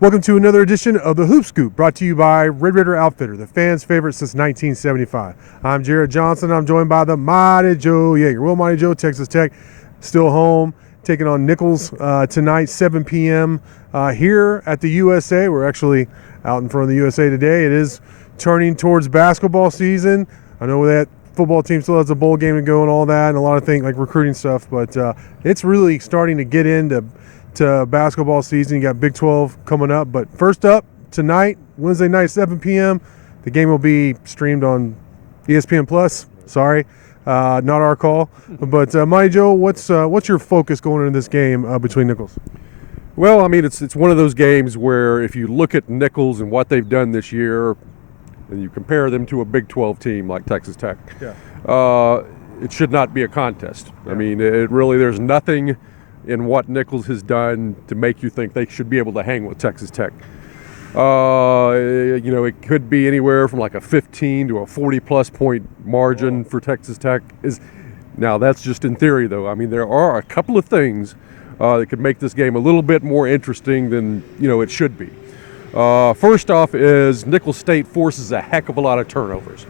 Welcome to another edition of the Hoop Scoop, brought to you by Red Raider Outfitter, the fans' favorite since 1975. I'm Jared Johnson. I'm joined by the Mighty Joe Yeager. Well, Mighty Joe, Texas Tech, still home, taking on Nicholls tonight, 7 p.m. Here at the USA. We're actually out in front of the USA today. It is turning towards basketball season. I know that football team still has a bowl game to go and all that, and a lot of things like recruiting stuff, but it's really starting to get into basketball season. You got Big 12 coming up, but first up tonight, Wednesday night, 7 p.m. The game will be streamed on ESPN Plus. Sorry, not our call. But Mighty Joe, what's your focus going into this game between Nicholls? Well, I mean, it's one of those games where if you look at Nicholls and what they've done this year, and you compare them to a Big 12 team like Texas Tech, it should not be a contest. I mean, it really, there's nothing in what Nicholls has done to make you think they should be able to hang with Texas Tech. It could be anywhere from like a 15 to a 40-plus point margin for Texas Tech. Now, that's just in theory, though. I mean, there are a couple of things that could make this game a little bit more interesting than, it should be. First off is Nicholls State forces a heck of a lot of turnovers.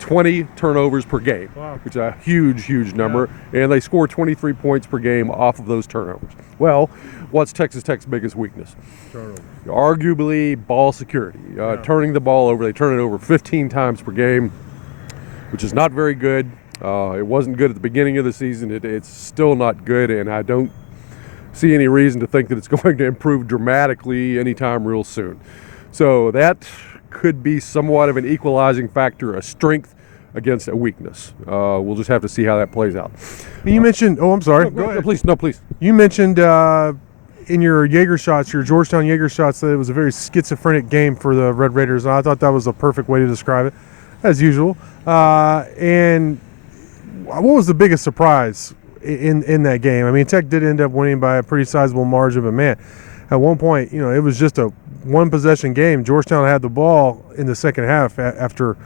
20 turnovers per game, which is a huge, huge number, and they score 23 points per game off of those turnovers. Well, what's Texas Tech's biggest weakness? Turnovers. Arguably ball security. Turning the ball over, they turn it over 15 times per game, which is not very good. It wasn't good at the beginning of the season. It's still not good, and I don't see any reason to think that it's going to improve dramatically anytime real soon. So that could be somewhat of an equalizing factor, a strength against a weakness. We'll just have to see how that plays out. You mentioned, I'm sorry. Go ahead. Please. You mentioned in your Jaeger shots, your Georgetown Jaeger shots, that it was a very schizophrenic game for the Red Raiders, and I thought that was a perfect way to describe it, as usual. And what was the biggest surprise in that game? I mean, Tech did end up winning by a pretty sizable margin, but man, at one point, it was just a one-possession game. Georgetown had the ball in the second half after,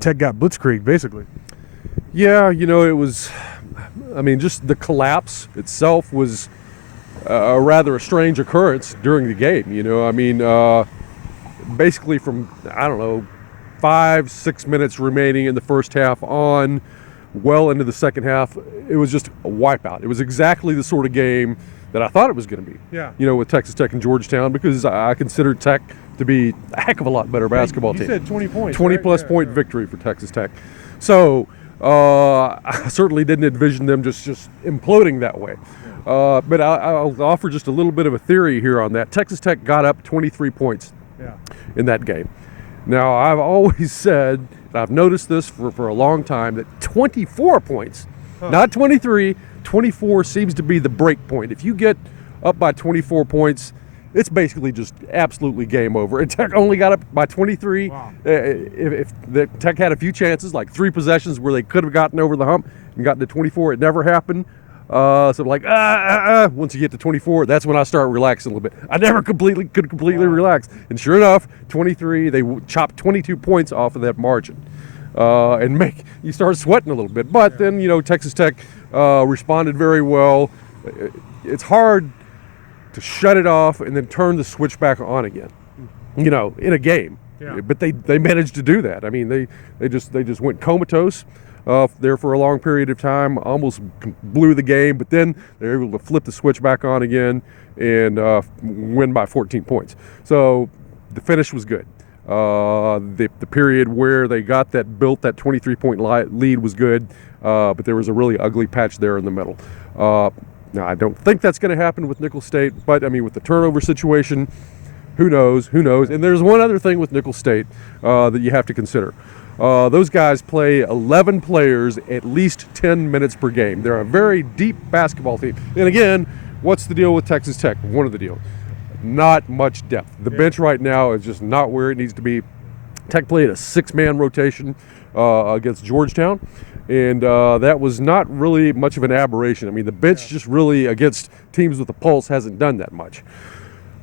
Tech got blitzkrieg, basically. Yeah, it was, just the collapse itself was rather a strange occurrence during the game, basically from, 5-6 minutes remaining in the first half on well into the second half, it was just a wipeout. It was exactly the sort of game that I thought it was going to be, with Texas Tech and Georgetown, because I consider Tech to be a heck of a lot better basketball team. You said 20 points, 20-plus point victory for Texas Tech. So I certainly didn't envision them just imploding that way. But I'll offer just a little bit of a theory here on that. Texas Tech got up 23 points in that game. Now, I've always said, I've noticed this for a long time, that 24 points, not 23, 24 seems to be the break point. If you get up by 24 points, it's basically just absolutely game over. And Tech only got up by 23. Wow. If the Tech had a few chances, like 3 possessions where they could have gotten over the hump and gotten to 24, it never happened. So once you get to 24, that's when I start relaxing a little bit. I never could completely relax. And sure enough, 23, they chopped 22 points off of that margin. And you start sweating a little bit. But then, Texas Tech responded very well. It's hard to shut it off and then turn the switch back on again, in a game. Yeah. But they managed to do that. I mean, they just went comatose there for a long period of time, almost blew the game, but then they were able to flip the switch back on again and win by 14 points. So the finish was good. The period where they got built that 23-point lead was good, but there was a really ugly patch there in the middle. Now, I don't think that's going to happen with Nicholls State, but, with the turnover situation, who knows? And there's one other thing with Nicholls State that you have to consider. Those guys play 11 players at least 10 minutes per game. They're a very deep basketball team. And again, what's the deal with Texas Tech? One of the deals. Not much depth. The bench right now is just not where it needs to be. Tech played a 6-man rotation against Georgetown, and that was not really much of an aberration. I mean, the bench just really, against teams with a pulse, hasn't done that much.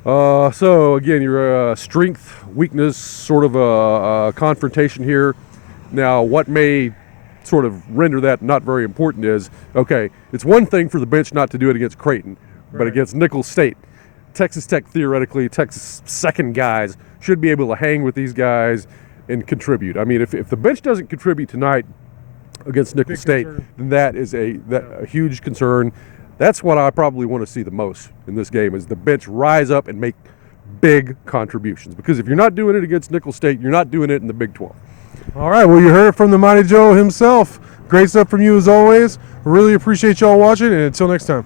So, again, your strength, weakness, sort of a confrontation here. Now, what may sort of render that not very important is, okay, it's one thing for the bench not to do it against Creighton, but against Nicholls State, Texas Tech, theoretically, Texas second guys should be able to hang with these guys and contribute. I mean, if the bench doesn't contribute tonight against Nicholls State, then that is a huge concern. That's what I probably want to see the most in this game, is the bench rise up and make big contributions. Because if you're not doing it against Nicholls State, you're not doing it in the Big 12. All right, well, you heard it from the Mighty Joe himself. Great stuff from you as always. Really appreciate y'all watching, and until next time.